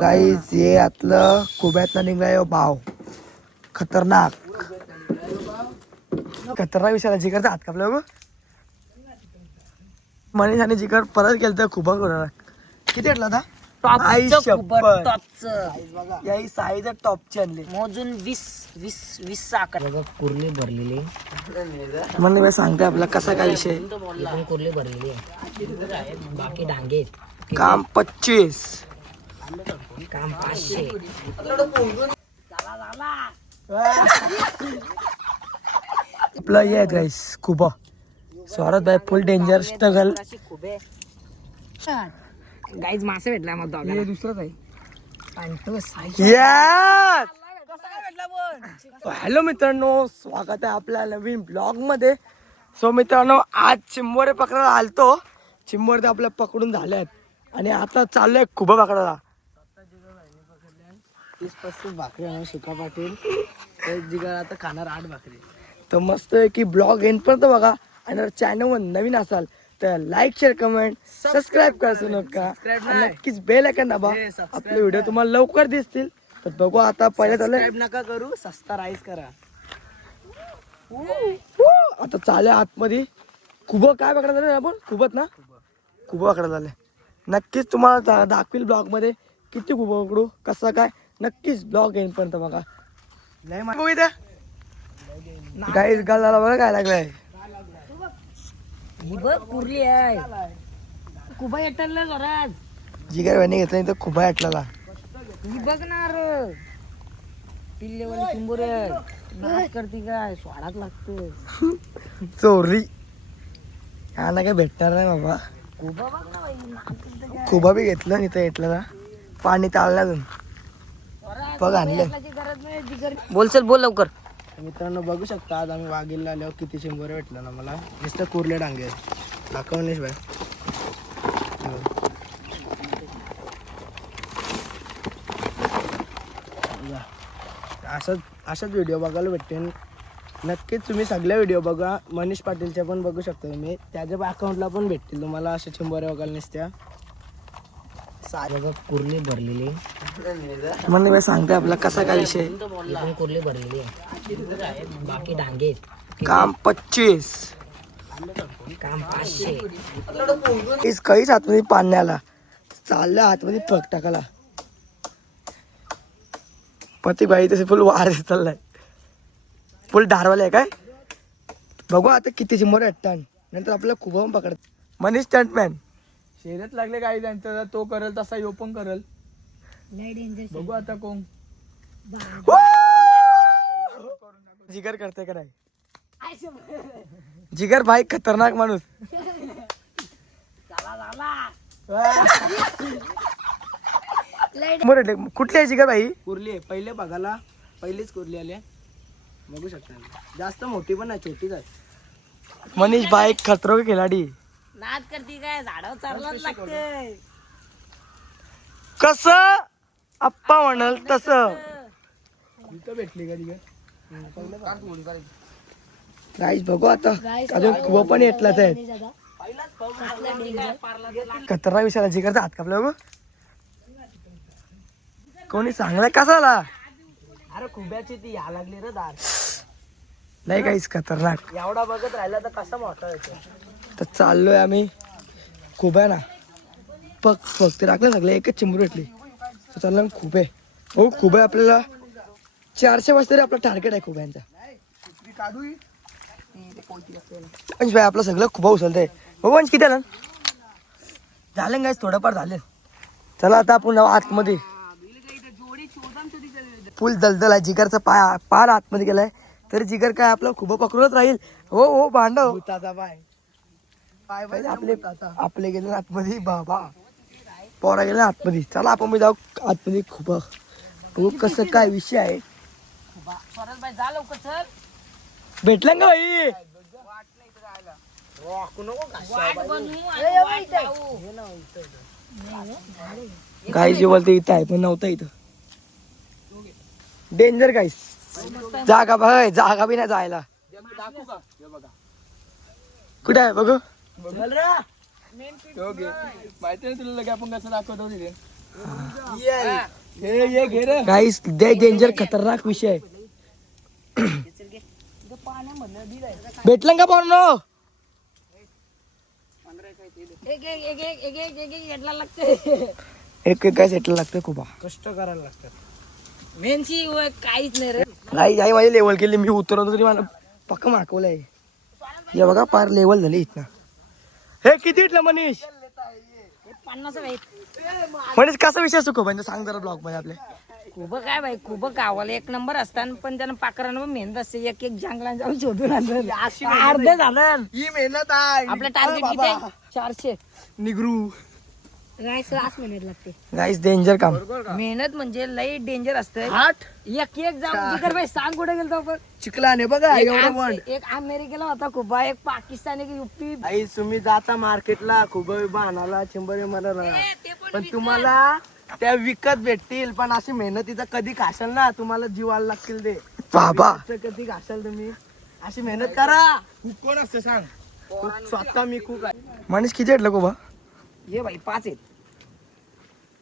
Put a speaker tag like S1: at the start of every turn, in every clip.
S1: Guys हे आतलं कुब्यातनं निघलाय हो भाव. खतरनाक. खतरनाक विषयाला जिगरचा हात कापला बघ. मनीष आणि जिगर परत गेलं तर खूप किती भेटला आता? आई शपथ. याही साईज टॉपची आणली.
S2: मोजून वीस वीस वीस साखर. कुर्ली भरलेली.
S1: म्हणून मी सांगते आपला कसा काय विषय?
S2: ही पण कुर्ली भरलेली आहे. बाकी डांगे.
S1: काम पच्चीस.
S2: काम पाचशे
S1: आपलं गाईस खूप स्वरात बाय फुल डेंजर स्ट्रगल
S2: गाईज मासे भेटला मग
S1: दुसरंच आहे हॅलो मित्रांनो स्वागत आहे आपल्या नवीन ब्लॉगमध्ये. सो मित्रांनो आज चिंबोरे पकडायला आलतो. चिंबोरे आपल्या पकडून झाले आहेत आणि आता चाललोय खूप पकडायला.
S2: तीस पस्तीस भाकरी आणि सुका पाटील. एक जिगर आता खाणार आठ भाकरी.
S1: तर मस्त आहे की ब्लॉग येईपर्यंत बघा. आणि चॅनलवर नवीन असाल तर लाईक शेअर कमेंट सबस्क्राईब करायचं नका. आणि नक्कीच बेल ऐकन दाबा. आपले व्हिडिओ तुम्हाला लवकर दिसतील. तर बघू आता पहिले चालू
S2: नका करू सस्ता राईस करा.
S1: आता चालू आतमध्ये. खूप काय पकडायला झालं आपण? खूपच ना? खूप पकडायला झाले? नक्कीच तुम्हाला दा- दाखवील ब्लॉगमध्ये. किती खूप पकडू? कसं काय? नक्कीच ब्लॉग येईपर्यंत बघा. लय बघू काही गाला बघा काय लागलंय.
S2: ही बघ कुर्ली आहे. कुबा येटल घरात
S1: जिगर बहिणी घेतला तर खूप आहे आपल्याला
S2: ही बघणार पिल्लेवाली चिंबोरे नाच करते काय? स्वाडात लागतं.
S1: चोरी. हा ना काय भेटणार नाही बाबा.
S2: बघ ना काय.
S1: खुबा बी घेतलं नाही तर घेतलं पाणी ताळलं अजून. बघ आणलं
S2: बोल चल बोल लवकर.
S3: मित्रांनो बघू शकता आज आम्ही वाघिलला आल्यावर किती शिंबोरे भेटलं ना मला. नुसतं कुर्ले डांगे. दाखवणेश बाय असंच अशाच व्हिडिओ बघायला भेटते नक्कीच तुम्ही सगळ्या व्हिडिओ बघा. मनीष पाटीलचे पण बघू शकता तुम्ही. त्याच्या अकाउंटला पण भेटतील तुम्हाला असे चिंबोरे बघायला नसत्या.
S2: कुर्ली भरलेली.
S1: म्हणून मी सांगते आपला कसा काय विषय?
S2: कुर्ली भरलेली आहे. बाकी डांगे आहेत.
S1: काम पच्चीस.
S2: काम पाचशे.
S1: इस काहीच आतमध्ये पाण्याला. चाललं आतमध्ये पग टाकाला पती बाई तसे फुल वार चाललाय. फुल धारवाले आहे काय? बघू आता किती चिंबर वाटतात नंतर आपल्याला खूप पकडत मनीष स्टंटमॅन
S3: शर्यत लागले काही त्यांचं? तो करल तसा यो पण करल. बघू आता कोण.
S1: जिगर करते का नाही? जिगर भाई खतरनाक माणूस. कुठली आहे जिगर भाई?
S3: कुर्ली आहे. पहिले बघायला पहिलीच कुर्ली आली. बघू शकता. जास्त मोठी पण नाही छोटीच आहे.
S1: मनीष भाई खतरो के खिलाडी.
S2: नाच करते काय? झाडावर चाललाच लागतंय.
S1: कस? आप्पा म्हणाल तस.
S3: इथं भेटली का
S1: गाईस बघू आता. अजून खूप पण येतलाच आहे खतरनाक विषयाला जिगरचा हात कापला बघ. कोणी सांगलाय? कसाला
S3: अरे खुब्याची ती या लागली रे दार.
S1: नाही काहीच खतरनाक.
S3: एवढा बघत राहिला तर कसा मोठा येतो
S1: तर चाललोय आम्ही. खूप आहे ना. पग पग ते टाकलं सगळे एकच चिंबरू भेटली. तर चाललं खूप आहे. हो खूप आहे आपल्याला. चारशे वाजता तरी आपला टार्गेट आहे खूप यांचा. अंश भाई आपलं सगळं खूप उचलत आहे हो अंश किती आलं. झालं गायस थोडंफार झालं. चला आता आपण जाऊ आतमध्ये. फुल दलदल आहे जिगरचा पाय पार आतमध्ये गेलाय. तरी जिगर काय आपलं खूप पकडूनच राहील. हो हो भांडव.
S3: पाय. पाय
S1: आपले आपले गेले ना आतमध्ये बाबा. पोरा गेले ना आतमध्ये. चला आपण मी जाऊ आतमध्ये खूप. बघू कसं काय विषय आहे. भेटलं का भाई. गाई जे बोलते इथं आहे पण नव्हतं इथं. डेंजर गाईस जागा बघ जागा बी नाही जायला. कुठे आहे बघू?
S3: ओके तुला लगे आपण हे ये घे
S1: रे दे डेंजर खतरनाक विषय भेटलं का पण
S2: एक एक काय एक लागतं
S1: खूप
S3: कष्ट करायला लागतात
S2: मेनची काहीच नाही रे
S1: नाही आई माझी लेवल केली मी उतरवतो तरी मला पक्क माकवलं हे बघा पार लेवल झाली इथनं हे किती इथलं मनीष?
S2: हे पन्नास
S1: मनीष कसा विषय असतो खूप सांग जरा ब्लॉगमध्ये आपले.
S2: खूप काय बाई खूप गावाला एक नंबर असतात पण त्यांना पाकरानं पण मेहनत असते. एक एक जंगलात जाऊन शोधून आणलं. अर्धे झालं.
S3: ही मेहनत आहे.
S2: आपलं टार्गेट किती आहे? चारशे.
S1: निगरू.
S2: मिनिट लागते.
S1: गाईस डेंजर काम.
S2: मेहनत म्हणजे लई डेंजर असतं
S3: आठ?
S2: एक एक जाऊन जिकर बाई सांग कुठे गेलो आपण?
S3: चिखलाने बघा
S2: एक
S3: एवढं पण
S2: एक अमेरिकेला होता खूप एक पाकिस्तान एक युपी.
S3: आई तुम्ही जाता मार्केटला खूप बाणाला चिंबरी मला पण तुम्हाला त्या विकत भेटतील पण अशी मेहनतीचा कधी खाशाल ना तुम्हाला जीवाला लागतील ते.
S1: बाबा.
S3: कधी खाशाल तुम्ही? अशी मेहनत करा. खूप कोण असते सांग. स्वतः मी खूप आहे.
S1: मनीष किती इथलं खूप
S2: ये बाई पाच आहेत.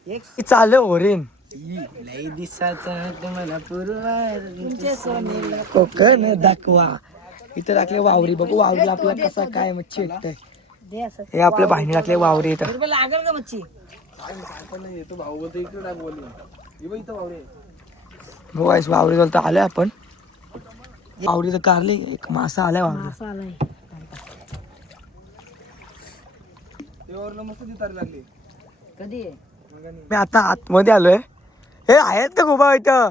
S2: एक
S1: चाललं ओरेन
S3: लई दिसाचा तुम्हाला पूर्व
S1: कोकण दाखवा. इथं टाकले वावरी. बघू वावरीला आपल्याला कसा काय मच्छी
S2: दे असं.
S1: हे आपल्या बाहेर टाकले वावरी इथं.
S2: रुपये लागेल का मच्छी.
S1: बघू वावरी बोलतो आलोय आपण. वावरी तर कारली एक मासा आलाय वावरी
S2: असं आलाय.
S3: मस्त दिसायला लागली.
S2: कधी आहे?
S1: मी आता आतमध्ये आलोय. हे आहेत का खूप इथं?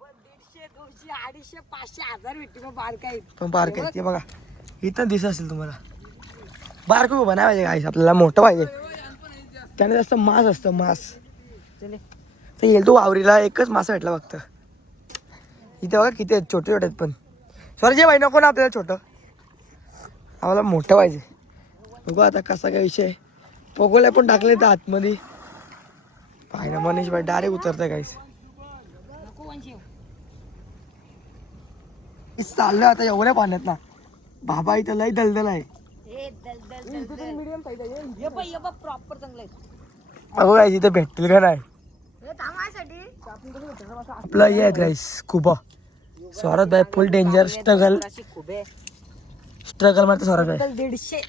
S2: दीडशे दोनशे अडीचशे पाचशे हजार भेटते मग बारका आहेत.
S1: पण बारक आहे ते बघा. इथं दिसत असेल तुम्हाला. बारक उभं नाही पाहिजे गाईस आपल्याला मोठं पाहिजे. त्याने जास्त मास असतं मास.
S2: चले.
S1: तर येईल तो वावरीला एकच मासा भेटला फक्त. इथे बघा किती आहेत छोटे छोटे आहेत पण. सॉरी जे नको ना आपल्याला छोटं. आम्हाला मोठं पाहिजे. बघू आता कसा काय विषय पगोल्या पण टाकले तर आतमध्ये. पाय ना मनीष भाई डायरेक्ट उतरतंय काहीच चाललं आता एवढ्या पाण्यात ना. बाबा इथं लय दलदल आहे.
S2: बघ
S1: गाईस इथं भेटतील का नाही? आपलं हे गाईस खूप स्वरात भाई फुल डेंजर स्ट्रगल स्ट्रगलमध्ये स्वरात भाई.
S2: दीडशे.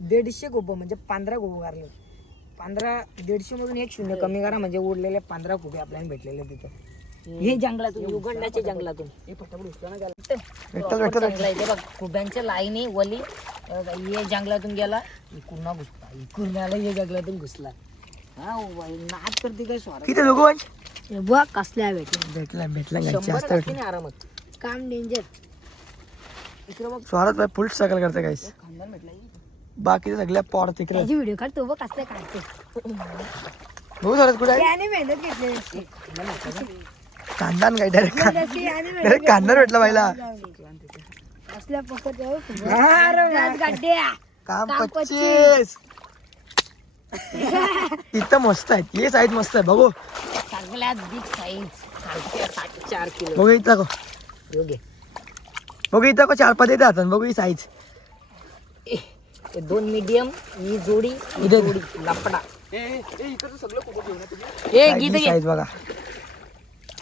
S2: दीडशे गोब म्हणजे पंधरा गोब मारले पंधरा दीडशे मधून एक शून्य कमी करा म्हणजे उरलेले पंधरा खुबे आपल्याला भेटलेले तिथं. हे जंगलातून उघडण्याच्या जंगलातून. हे फटाफट बघ खुब्यांच्या लाईनी वली हे जंगलातून गेला इकडून घुसला. इकडून आला हे जंगलातून घुसला. हा नाद करते काय स्वार बघ कसल्या भेटले
S1: भेटला भेटला
S2: आरामात. काम डेंजर इकडे बघ
S1: स्वरात फुल स्ट्रगल करते गाईस बाकीचे सगळ्या पॉड तिकडे. आहेत.
S2: व्हिडिओ काढतो बघ कसले काढते.
S1: बघू स्वरात कुठे आहे?
S2: त्याने मेहनत घेतली
S1: कांदान काय डायरेक्ट डायरेक्ट कांदा भेटला पाहिला
S2: असल्या पकड
S1: काम पच्चीस. इथं मस्त आहेत हे साईज मस्त आहे बघू.
S2: सगळ्यात बिग साईज चार किलो.
S1: बघू इथं को.
S2: योग्य
S1: बघू इथं को चार पाच येते हातात बघू ही साईज
S2: ते दोन मीडियम ही जोडी ही
S1: इथे.
S2: जोडी लपडा ए गीत घे.
S1: साईज बघा.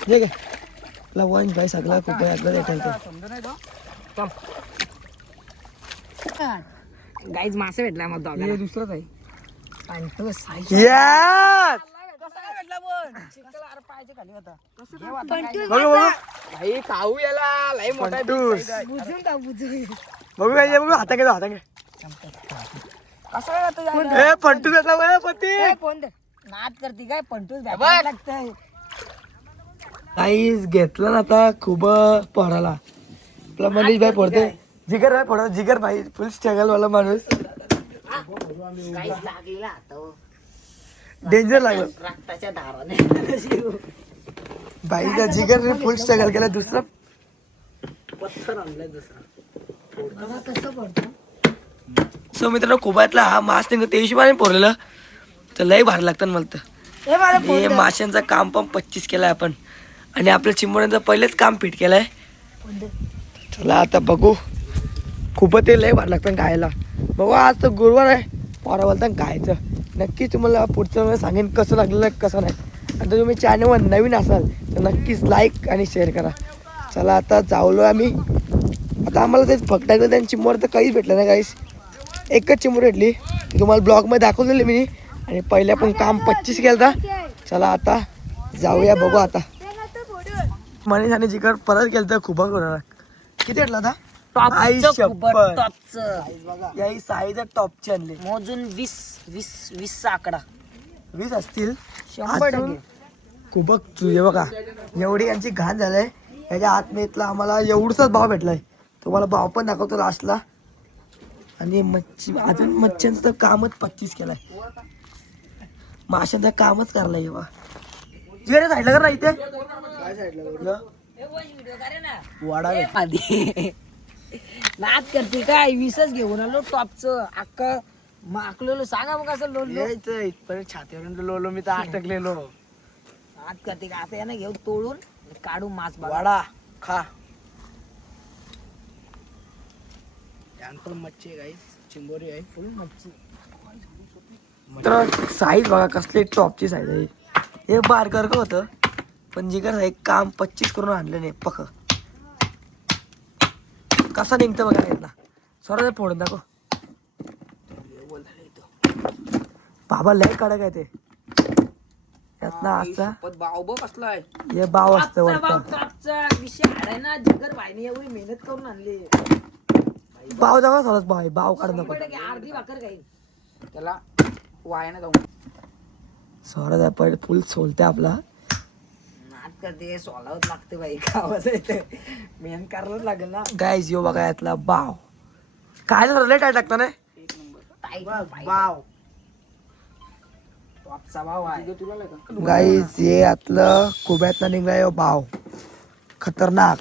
S1: जे घे. आपला वंश भाई सगळा खूप आहे? आपल्याला भेटायचं
S2: गाईज मासे भेटला मग दोघांना.
S1: दुसरंच आहे.
S2: पंटूस
S1: Yes! बघू बघू.
S3: आई खाऊ याला. लई मोठा
S1: पंटूस
S2: बुजून का बुजून.
S1: बघू काय हे बघू. हाता घे भेटला बघ पती.
S2: कोण नाद करते काय? भेटायला लागतंय.
S1: काहीच घेतलं ना आता खूप पडाला आपला मनीष भाई पडते जिगर भाई पडतो जिगर भाई फुल स्ट्रगल वाला माणूस. डेंजर लागलं
S2: रक्ताच्या धाराने
S1: भाईचा जिगर फुल स्ट्रगल केला. दुसरा?
S3: पत्थर आणलाय दुसरा.
S2: कसं पडतो.
S1: सो मित्रांनो कुबातला हा मास निघतो ते हिशोबाने पोरलेलं तर लय भारी लागतं मला तर. हे माशांचं काम पण पच्चीस केलंय आपण. आणि आपल्या चिंबोऱ्यांचं पहिलेच काम फिट केलंय. चला आता बघू. खूप ते लय भारी लागतं खायला बघू आज तर गुरुवार आहे. पोरा बोलतात खायचं नक्की तुम्हाला पुढच्या वेळेस सांगेन कसं लागलेलं कसं नाही. आणि जर तुम्ही चॅनलवर नवीन असाल तर नक्कीच लाईक आणि शेअर करा. चला आता जावलो आम्ही. आता आम्हाला ते फक्त त्यांची चिंबोर तर काहीच भेटलं नाही काहीच एकच चिंबोर भेटली. तुम्हाला ब्लॉगमध्ये दाखवलेली मी. आणि पहिले आपण काम पच्चीस केलं चला आता जाऊया बघू आता. मनीष आणि जिकर परत गेलं तर खूप किती भेटला आता? साईज टॉपची आणली.
S2: मोजून वीस वीस वीसचा आकडा
S1: वीस असतील.
S2: शंभर
S1: तुझे बघा. एवढी यांची घाण झालंय. याच्या आत्मेतला आम्हाला एवढसाच भाव भेटलाय. तुम्हाला भाव पण दाखवतो लास्टला आणि मच्छी अजून मच्छ्यांचं तर कामच पच्चीस केलाय. माशांचं कामच करलाय हे बा. जिकडे साईडला कर ना इथे.
S3: वाडा
S2: आधी. नाद करते काय? वीसच घेऊन आलो टॉपचं. अक्क माकलेलो सांगा मग असं लोलो
S3: यायचं इथपर्यंत छातीवरून लोलो मी तर अटकलेलो.
S2: नाद करते का? आता यानं घेऊ तोडून काढू मास
S3: वाडा. खा यान पण मच्छी आहे गाईस चिंबोरी आहे.
S2: फुल मच्छी.
S1: तर साईज बघा कसली टॉपची साईज आहे. हे बारकर का होतं पण जिगर एक काम पच्चीस करून आणलं नाही पक कसा निघतं बघा यातला स्वरा फोडून दाखव. बाबा लय कडक आहे ते. यातला असा
S2: भाव बघ कसला आहे.
S1: हे बाव असतं
S2: मेहनत करून आणली.
S1: बाव दाखव सरच बाव आहे बाव काढ नको
S2: अर्धी भाकर काही
S4: त्याला वायाने जाऊन.
S1: स्वरा पहिले फुल सोलते आपला.
S2: नाद करते सोलावत लागते बाई गावाचं येतं. मेहनत करायलाच लागेल ना.
S1: गायज यो बघा यातला बाव काय झालं लय टाईट लागतं ना
S2: आहे.
S1: गाईज हे यातलं कुब्यातनं निघलाय बाव खतरनाक.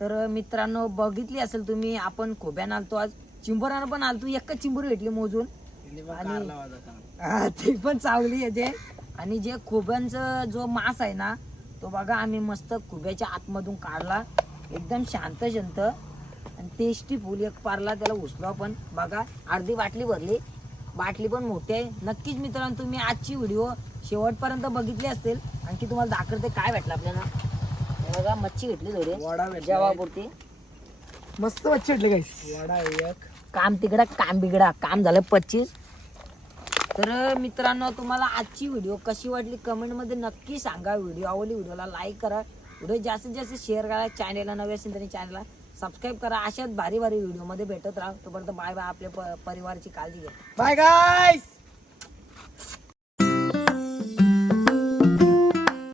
S2: तर मित्रांनो बघितली असेल तुम्ही आपण खोब्यानं आलतो आज. चिंबोरानं पण आलतो एकच चिंबोरी भेटली मोजून. आणि ते पण चावली आहे ते आणि जे खोब्यांचा जो मास आहे ना तो बघा आम्ही मस्त खोब्याच्या आतमधून काढला. एकदम शांत शांत आणि टेस्टी फुल एक पारला त्याला उचलो आपण. बघा अर्धी बाटली भरली. बाटली पण मोठी आहे. नक्कीच मित्रांनो तुम्ही आजची व्हिडिओ शेवटपर्यंत बघितली असेल. आणखी तुम्हाला दाखवते काय भेटलं आपल्याला. बघा मच्छी भेटली थोडी.
S3: वडा भेटला
S2: जेवापुरती.
S1: मस्त मच्छी भेटली गाईस
S3: वडा एक.
S2: काम तिकडा काम बिगडा. काम झालं पच्चीस. तर मित्रांनो तुम्हाला आजची व्हिडिओ कशी वाटली कमेंटमध्ये नक्की सांगा. व्हिडिओ आवडली व्हिडिओला लाईक करा. व्हिडिओ जास्तीत जास्त शेअर करा. चॅनेलला नवे असेल तरी चॅनलला सबस्क्राईब करा. अशाच भारी भारी व्हिडिओमध्ये भेटत राहा. तोपर्यंत बाय बाय आपल्या प- परिवाराची काळजी घ्या.
S1: बाय गाईस